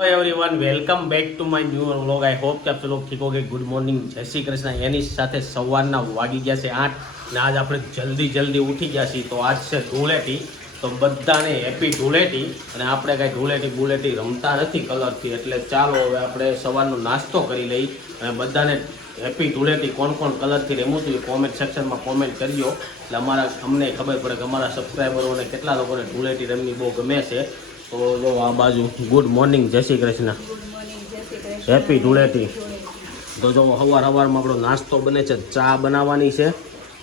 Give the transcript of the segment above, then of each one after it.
Hello everyone welcome back to my new vlog I hope કે આપ લોકો ઠીક હોગે. ગુડ મોર્નિંગ જય શ્રી કૃષ્ણ. એની સાથે સવારના વાગી ગયા છે આઠ ને આજ આપણે જલ્દી જલ્દી ઉઠી ગયા છીએ. તો આજ છે ધૂળેટી. તો બધાને હેપી ધૂળેટી. અને આપણે કાંઈ ધૂળેટી બુલેટી રમતા નથી કલરથી. એટલે ચાલો હવે આપણે સવારનો નાસ્તો કરી લઈ. અને બધાને હેપી ધૂળેટી કોણ કોણ કલરથી રમવું હતું કોમેન્ટ સેક્શનમાં કોમેન્ટ કરજો. એટલે અમારા અમને ખબર પડે કે અમારા સબસ્ક્રાઈબરોને કેટલા લોકોને ધૂળેટી રમવી બહુ ગમે છે. તો જો આ બાજુ ગુડ મોર્નિંગ જય શ્રી કૃષ્ણ. હેપી ધૂળેટી. તો જો સવાર સવારમાં આપણો નાસ્તો બને છે, ચા બનાવવાની છે.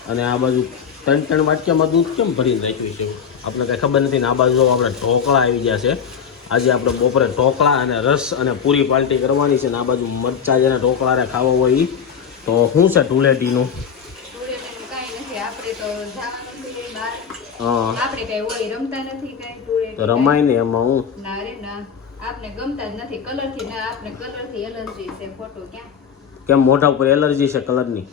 અને આ બાજુ ત્રણ ત્રણ વાટકામાં દૂધ કેમ ભરીને રાખ્યું છે? આપણે કંઈ ખબર નથી ને આ બાજુ આપણે ઢોકળા આવી ગયા છે. આજે આપણે બપોરે ઢોકળા અને રસ અને પૂરી પાલટી કરવાની છે ને આ બાજુ મરચા જેને ઢોકળાને ખાવા હોય તો શું છે ધૂળેટીનું? આપણે તો આપણે કઈ હોય રમતા નથી કઈ તો રમાય ને એમાં હું? ના રે ના. આપને ગમતા જ નથી. કલરથી ના આપને કલરથી એલર્જી છે ફોટો ક્યાં? કેમ મોઢા ઉપર એલર્જી છે કલરની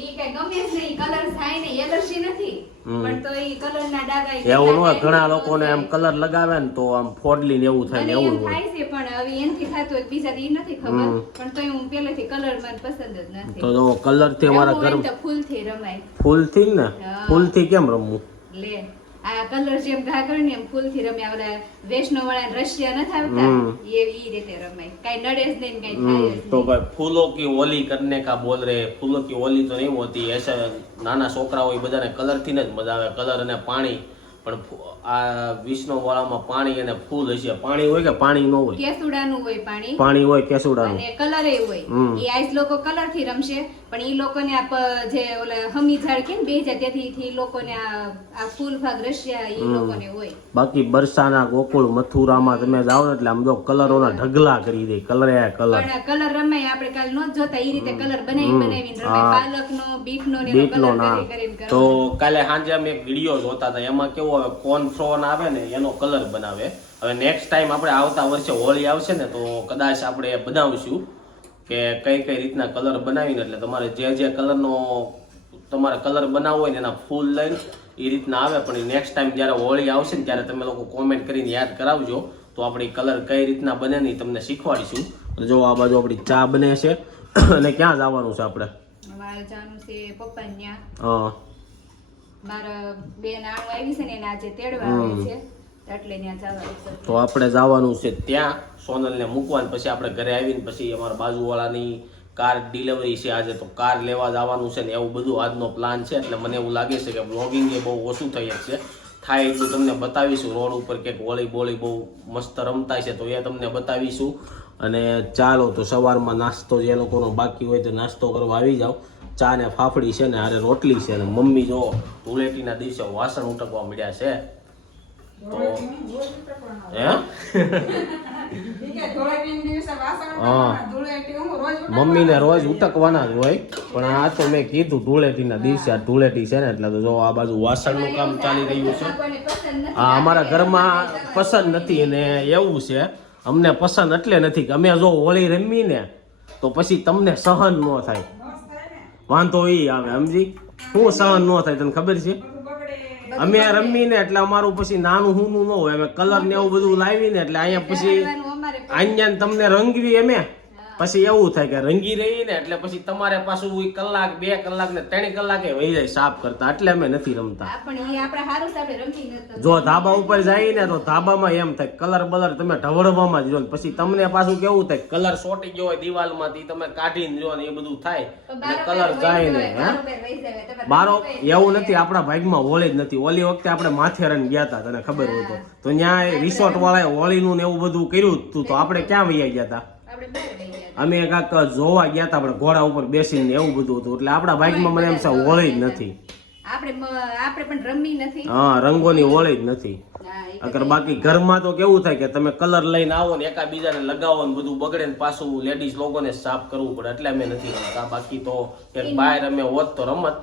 ઈ કાંઈ ગમે જ નહીં. કલર થાય ને એલર્જી નથી. પણ તો ઈ કલરના ડાઘા ઈ એવું હોય ઘણા લોકોને એમ કલર લગાવે ને તો આમ ફોડલી ને એવું થાય ને એવું થાય છે પણ હવે એનથી થતું હોય બીજા ઈ નથી ખબર. પણ તોય હું પહેલેથી કલર મને પસંદ જ નથી. તો કલરથી અમારા ઘર ને તો ફૂલથી રમાય. ફૂલથી ને? હા. ફૂલથી કેમ રમવું? લે. આ કલર જેમ ઘાઘર ને એમ ફૂલથી રમ્યા ઓલા વૈષ્ણવ વાળા રશિયા નથી આવતા? એ ઈ રીતે રમાય. કઈ નડે જ નહીં કઈ થાય તો ભાઈ ફૂલો કી ઓલી કરને કા બોલ રે? ફૂલો કી ઓલી તો નહીં હોતી. એસા નાના છોકરા હોય બધાને કલરથી જ મજા આવે. કલર અને પાણી. પણ આ વિષ્ણુ વાળામાં પાણી અને ફૂલ હશે. પાણી હોય કે પાણી ન હોય? કેસુડાનું હોય પાણી. પાણી હોય કેસુડાનું. અને કલર હોય. એ આઈસ લોકો કલરથી રમશે. પણ ઈ લોકોને આ જે ઓલા હમી ઝાડ કે બે જાય ત્યાંથી ઈ લોકોને આ ફૂલ ભાગ રશિયા એ લોકોને હોય. બાકી બરસાના ગોકુળ મથુરામાં તમે જાઓ ને એટલે આમ જો કલરોના ઢગલા કરી દે એ કલર. પણ કલર રમાય આપણે કાલ નો જોતા એ રીતે કલર બનાવી બનાવીને રમાય. પાલકનો બીટનો ને બીટનો ના. તો કાલે સાંજે અમે એક વીડિયો જોતા હતા એમાં કેવું આવે ફ્રોન આવે ને એનો કલર બનાવે. હવે નેક્સ્ટ ટાઈમ આપણે આવતા વર્ષે હોળી આવશે ને તો કદાચ આપણે બનાવશું. કે કઈ કઈ રીતના કલર બનાવીને એટલે તમારે જે જે કલરનો તમારે કલર બનાવવો હોય ને એના ફૂલ લઈને એ રીતના આવે. પણ નેક્સ્ટ ટાઈમ જ્યારે હોળી આવશે ને ત્યારે તમે લોકો કોમેન્ટ કરીને યાદ કરાવજો તો આપણે કલર કઈ રીતના બને ને તમને શીખવાડીશું. જો આ બાજુ આપણી ચા બને છે અને ક્યાં જવાનું છે આપણે? મારે જાનું છે પપ્પા હા. મારા બેન આણું આવી છે ને એને આજે તેડવા આવે છે. તો આપણે જવાનું છે ત્યાં, સોનલને મૂકવાનું, પછી આપણે ઘરે આવીને પછી અમારા બાજુવાળાની કાર ડિલિવરી છે આજે, તો કાર લેવા જવાનું છે ને એવું બધું આજનો પ્લાન છે. એટલે મને એવું લાગે છે કે બ્લોગિંગ એ બહુ ઓછું થઈ છે થાય એટલું તમને બતાવીશું. રોડ ઉપર કે વોલી બોલી બહુ મસ્ત રમતા છે તો એ તમને બતાવીશું. અને ચાલો તો સવારમાં નાસ્તો જે લોકોનો બાકી હોય તો નાસ્તો કરવા આવી જાઓ. ચા ને ફાફડી છે ને, હારે રોટલી છે ને, મમ્મી જો ધૂળેટીના દિવસે વાસણ ઉટકવા મળ્યા છે. તો હે? મમ્મીને રોજ ઉટકવાના જ હોય પણ આ તો મેં કીધું ધૂળેટીના દિવસે આ ધૂળેટી છે ને એટલે તો જો આ બાજુ વાસણનું કામ ચાલી રહ્યું છે. આ હા અમારા ઘરમાં પસંદ નથી ને એવું છે અમને પસંદ એટલે નથી કે અમે જો હોળી રમી ને તો પછી તમને સહન ન થાય. વાંધો એ આવે સમજી? શું સહન ન થાય તને ખબર છે? અમે રમીને એટલે અમારું પછી નાનું હુનું ન હોય. અમે કલર ને એવું બધું લાવીને એટલે અહીંયા પછી અહીંયા તમને રંગવી અમે પછી એવું થાય કે રંગી રહી ને એટલે પછી તમારે પાછું કલાક બે કલાક ને ત્રણ કલાકે વહી જાય સાફ કરતા. એટલે અમે નથી રમતા. જો ધાબા ઉપર જાય ને તો ધાબામાં એમ થાય કલર બલર તમે ઢવળવામાં જ જો ને પછી તમને પાછું કેવું થાય કલર સોટી ગયો હોય દિવાલમાંથી તમે કાઢીને જો ને એ બધું થાય એટલે કલર જાય ને હે? બારો એવું નથી આપણા ભાગમાં હોળી જ નથી. ઓલી વખતે આપણે માથેરન ગયા હતા તને ખબર હોય તો. ત્યાં રિસોર્ટ વાળાએ હોળીનું ને એવું બધું કર્યું હતું તો આપણે ક્યાં વૈયા ગયા હતા અમે કાંક જોવા ગયા હતા ઘોડા ઉપર બેસીને એવું બધું હતું. એટલે આપણા બાઇકમાં મને એમ છે હોળી જ નથી. આપણે પણ રમી નથી. હા રંગોની હોળી જ નથી. અગર બાકી ઘરમાં તો કેવું થાય કે તમે કલર લઈને આવો ને એકાબીજાને લગાવો ને બધું બગડે ને પાછું લેડીઝ લોકોને સાફ કરવું પડે એટલે અમે નથી રમતા. બાકી તો એક બહાર અમે હોત તો રમત.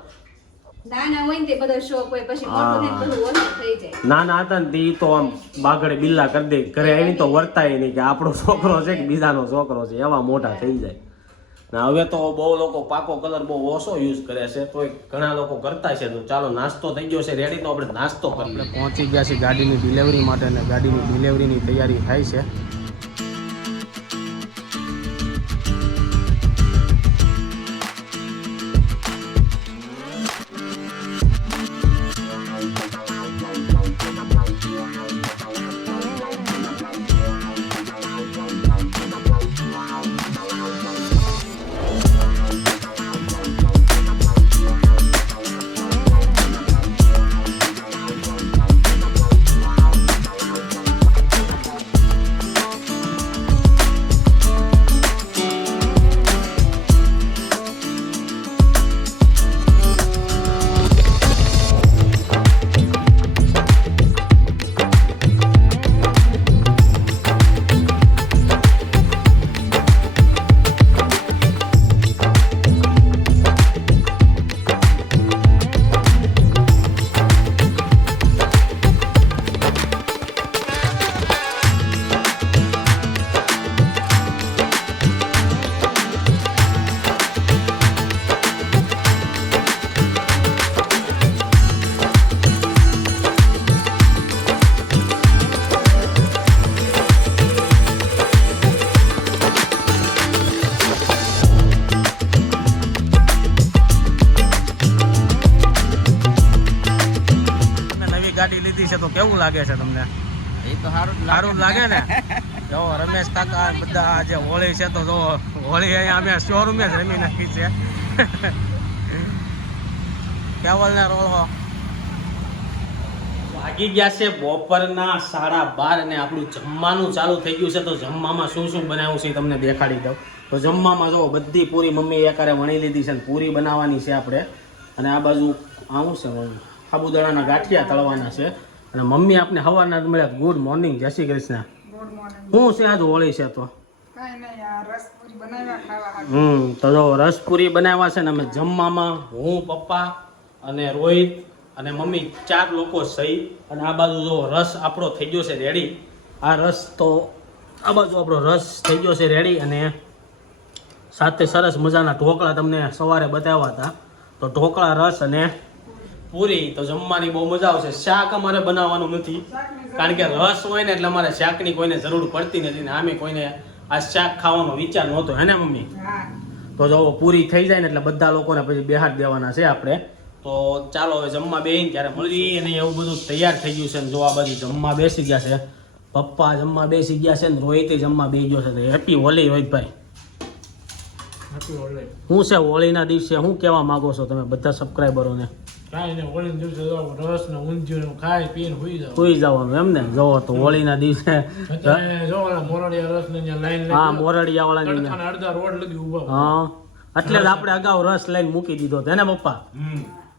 નાના હોય ને તે બધો શોખ હોય પછી મોટું ને બધું ઓછું થઈ જાય. નાના હતા ને તે ઈ તો આમ બાગડે બિલ્લા કરી દે. ઘરે એની તો વર્તાય નહીં કે આપણો છોકરો છે કે બીજાનો છોકરો છે એવા મોટા થઈ જાય. ને હવે તો બહુ લોકો પાકો કલર બહુ ઓછો યુઝ કરે છે તો ઘણા લોકો કરતા છે. તો ચાલો નાસ્તો થઈ ગયો છે રેડી તો આપણે નાસ્તો કરીએ પહોંચી ગયા છે ગાડીની ડિલિવરી માટે અને ગાડીની ડિલિવરીની તૈયારી થાય છે. કેવું લાગે છે તમને? એ તો સારું સારું લાગે ને? જો રમેશ કાકા બધા આજે હોળી છે તો જો હોળી અહીંયા અમે શોરૂમે જ રમી નાખી છે. કેવલ ને રોળો વાગી ગયા છે બપોરના સાડા બાર ને આપણું જમવાનું ચાલુ થઈ ગયું છે તો જમવામાં શું શું બનાવ્યું છે તમને દેખાડી દઉં. તો જમવામાં જો બધી પૂરી મમ્મી એકારે વણી લીધી છે ને પૂરી બનાવવાની છે આપણે. અને આ બાજુ આવું છે સાબુદાણાના ગાંઠિયા તળવાના છે. અને મમ્મી આપને જ મળ્યા ગુડ મોર્નિંગ જય શ્રી કૃષ્ણ. શું છે આજ હોળી છે તો. હમ તો જો રસપુરી બનાવ્યા છે ને અમે જમવામાં હું પપ્પા અને રોહિત અને મમ્મી ચાર લોકો સહી. અને આ બાજુ જો રસ આપણો થઈ ગયો છે રેડી આ રસ તો આ બાજુ આપણો રસ થઈ ગયો છે રેડી અને સાથે સરસ મજાના ઢોકળા તમને સવારે બતાવ્યા હતા. તો ઢોકળા રસ અને પૂરી તો જમવાની બહુ મજા આવશે. શાક અમારે બનાવવાનું નથી. કારણ કે રસ હોય ને એટલે અમારે શાકની કોઈને જરૂર પડતી નથી ને આમે કોઈને આ શાક ખાવાનો વિચાર નહોતો હે ને મમ્મી? તો જો પૂરી થઈ જાય ને એટલે બધા લોકોને પછી બેહાડ દેવાના છે આપણે. તો ચાલો હવે જમવા બેહીને ત્યારે મળી અને એવું બધું તૈયાર થઈ ગયું છે ને જો આ બાજુ જમવા બેસી ગયા છે. પપ્પા જમવા બેસી ગયા છે ને રોહિત જમવા બેસી ગયો છે. તો હેપી હોલી રોહિતભાઈ શું છે હોળીના દિવસે શું કહેવા માગો છો તમે બધા સબસ્ક્રાઈબરોને કાંઈ ને હોળીના દિવસે રસ ને ઊંધિયું ને ખાઈ પીને હુઈ જાવ સુઈ જવાનું એમ ને જોવો તો હોળીના દિવસે. અત્યારે જો ઓલા મોરડિયા રસ ને ત્યાં લાઈન હા મોરડિયા વાળાની તડકાના અડધા રોડ લગી ઊભા હા. એટલે જ આપણે અગાઉ રસ લઈને મૂકી દીધો હતો ને પપ્પા?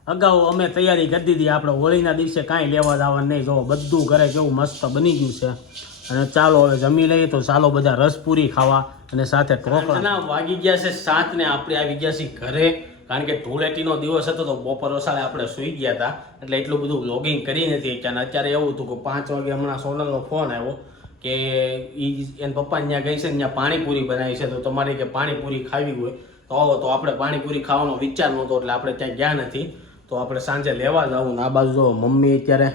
અગાઉ અમે તૈયારી કરી દીધી આપણે હોળીના દિવસે કાંઈ લેવા જવા નહીં. જો બધું ઘરે કેવું મસ્ત બની ગયું છે. અને ચાલો હવે જમી લઈએ તો ચાલો બધા રસપુરી ખાવા અને સાથે ઢોકળા. વાગી ગયા છે સાત ને આપણે આવી ગયા છીએ ઘરે. કારણ કે ધૂળેટીનો દિવસ હતો તો બપોર વસાડે આપણે સૂઈ ગયા હતા. એટલે એટલું બધું લોગિંગ કરી નથી અને અત્યારે એવું હતું કે પાંચ વાગે હમણાં સોનલનો ફોન આવ્યો કે ઈ એના પપ્પા ત્યાં ગઈ છે ત્યાં પાણીપુરી બનાવી છે. તો તમારે કે પાણીપુરી ખાવી હોય તો આવો. તો આપણે પાણીપુરી ખાવાનો વિચાર નહોતો, એટલે આપણે ત્યાં ગયા નથી. તો આપણે સાંજે લેવા જવું ને આ બાજુ જો મમ્મી અત્યારે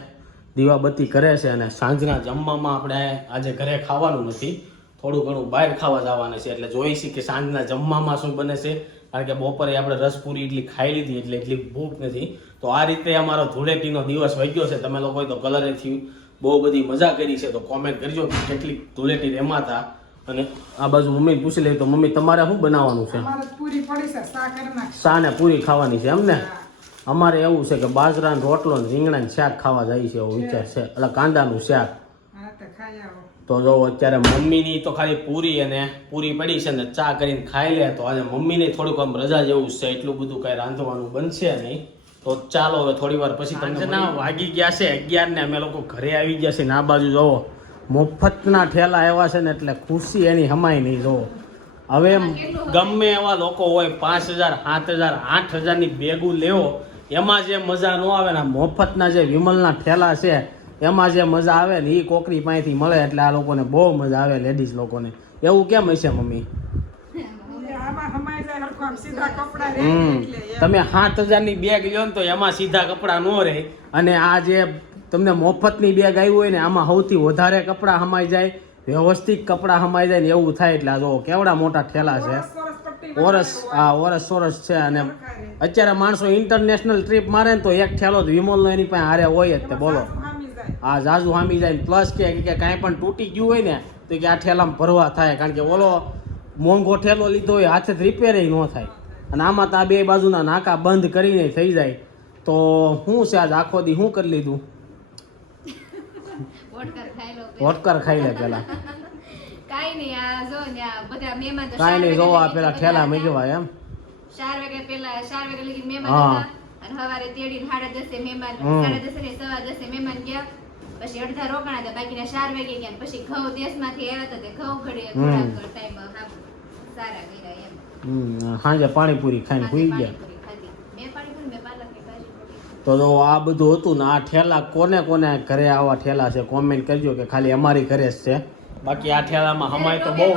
દીવાબત્તી કરે છે અને સાંજના જમવામાં આપણે આજે ઘરે ખાવાનું નથી. થોડું ઘણું બહાર ખાવા જવાના છે. એટલે જોઈશું કે સાંજના જમવામાં શું બને છે. કારણ કે બપોરે આપણે રસપુરી એટલી ખાઈ લીધી એટલે એટલી ભૂખ નથી. તો આ રીતે અમારો ધૂળેટીનો દિવસ વગ્યો છે. તમે લોકોએ તો કલરેથી બહુ બધી મજા કરી છે. તો કોમેન્ટ કરજો કે કેટલી ધૂળેટી રમાતા. અને આ બાજુ મમ્મી પૂછી લે તો મમ્મી તમારે શું બનાવવાનું છે? શા ને પૂરી ખાવાની છે એમને અમારે એવું છે કે બાજરાનો રોટલો ને રીંગણાનું શાક ખાવા જાય છે એવો વિચાર છે. એટલે કાંદાનું શાક. તો જો અત્યારે મમ્મીની તો ખાલી પૂરી અને પૂરી પડી છે ને ચા કરીને ખાઈ લે તો આજે મમ્મીને થોડુંક આમ રજા જેવું છે એટલું બધું કઈ રાંધવાનું બનશે નહીં. તો ચાલો હવે થોડી વાર પછી તમને ના વાગી ગયા છે અગિયાર ને અમે લોકો ઘરે આવી ગયા છે ને આ બાજુ જોવો મફતના ઠેલા આવ્યા છે ને એટલે ખુશી એની હમાય નહીં જોવો હવે ગમે એવા લોકો હોય પાંચ હજાર સાત હજાર આઠ હજારની બેગું લેવો. એમાં જે મજા ન આવે ને મફતના જે વિમલના ઠેલા છે એમાં જે મજા આવે ને એ કોકરી પાસેથી મળે એટલે આ લોકોને બહુ મજા આવે લેડીઝ લોકોને. એવું કેમ હશે મમ્મી? એ આમાં હમાઈ જાય હરખું આમ સીધા કપડા રહે હમ. એટલે એમ. તમે સાત હજારની બેગ લ્યો ને તો એમાં સીધા કપડાં ન રહે. અને આ જે તમને મફતની બેગ આવી હોય ને આમાં સૌથી વધારે કપડાં હમાઈ જાય વ્યવસ્થિત કપડાં હમાઈ જાય ને એવું થાય એટલે આ જો કેવડા મોટા ઠેલા છે. ઓરસ આ ઓરસ સોરસ છે અને અત્યારે માણસો ઇન્ટરનેશનલ ટ્રીપ મારે ને તો એક ઠેલો જ વિમોલનો એની પાસે હારે હોય જ તે બોલો. સાસુ ઝાઝુ આ હામી જાય પ્લસ કે કાંઈ પણ તૂટી ગયું હોય ને તો કે આ ઠેલામાં ભરવા થાય. કારણ કે ઓલો મોંઘો ઠેલો લીધો હોય હાથે રિપેર ન થાય. અને આમાં તો આ બે બાજુના નાકા બંધ કરીને થઈ જાય. તો શું છે આજ આખો દી શું કરી લીધું? વોટકર ખાઈ લે પેલા. કાંઈ નહીં આ જો ને બધા મહેમાન કાઈ નહીં જો વાગ્યા પેલા ઠેલા મેં એમ. ચાર વાગે પેલા ચાર વાગે લગી હા. મહેમાન હતા અને સવારે તેડી સાડા દસે મહેમાન સાડા દસે ને સવા દસે મહેમાન ગયા. પછી અડધા રોકાણા હતા બાકીના ચાર વાગે ગયા પછી ઘઉં દેશમાંથી આવ્યા હતા તે ઘઉં ઘડી. થોડાક ટાઈમ સારા કર્યા એમ. પાણીપુરી ખાઈને ભૂલી સુઈ ગયા. તો જો આ બધું હતું ને આ ઠેલા કોને કોને ઘરે આવા ઠેલા છે કોમેન્ટ કરજો કે ખાલી અમારી ઘરે જ છે. બાકી આ ઠેલામાં હમાય તો બહુ.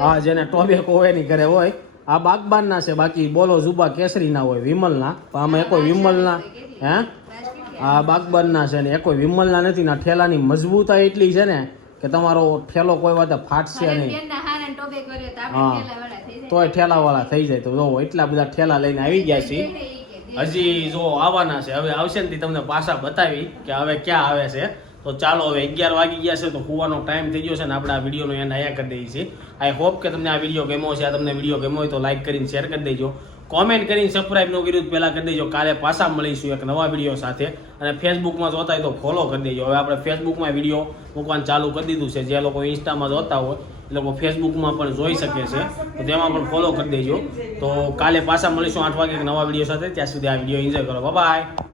હા જેને ટોબેકો હોય એની ઘરે હોય. આ બાગબાનના છે બાકી બોલો જુબા કેસરીના હોય વિમલના. પણ આમાં એકો વિમલના હે? આ બાગબાનના છે ને એકો વિમલના નથી ના ઠેલાની મજબૂતાઈ એટલી છે ને કે તમારો ઠેલો કોઈ વાતે ફાટશે નહીં. હા. તોય ઠેલાવાળા થઈ જાય. તો જો એટલા બધા ઠેલા લઈને આવી ગયા દે. હજી જો આવવાના છે. હવે આવશે ને તમને પાછા બતાવી કે હવે ક્યાં આવે છે. તો ચાલો હવે અગિયાર વાગી ગયા છે, તો હોવાનો ટાઈમ થઈ ગયો છે ને આપણે આ વિડીયોનો એન્ડ અહીંયા કરી દઈએ છીએ. આઈ હોપ કે તમને આ વીડિયો ગમ્યો છે આ તમને વીડિયો ગમ્યો હોય તો લાઈક કરીને શેર કરી દેજો. કોમેન્ટ કરીને સબસ્ક્રાઇબ નો પહેલાં કરી દેજો. કાલે પાછા મળીશું એક નવા વીડિયો સાથે. અને ફેસબુકમાં જોતા હોય તો ફોલો કરી દેજો. હવે આપણે ફેસબુકમાં વીડિયો મૂકવાનું ચાલુ કરી દીધું છે. જે લોકો ઇન્સ્ટામાં જોતા હોય, એ લોકો ફેસબુકમાં પણ જોઈ શકે છે. તો તેમાં પણ ફોલો કરી દેજો. તો કાલે પાછા મળીશું આઠ વાગે એક નવા વીડિયો સાથે. ત્યાં સુધી આ વીડિયો એન્જોય કરો. બાય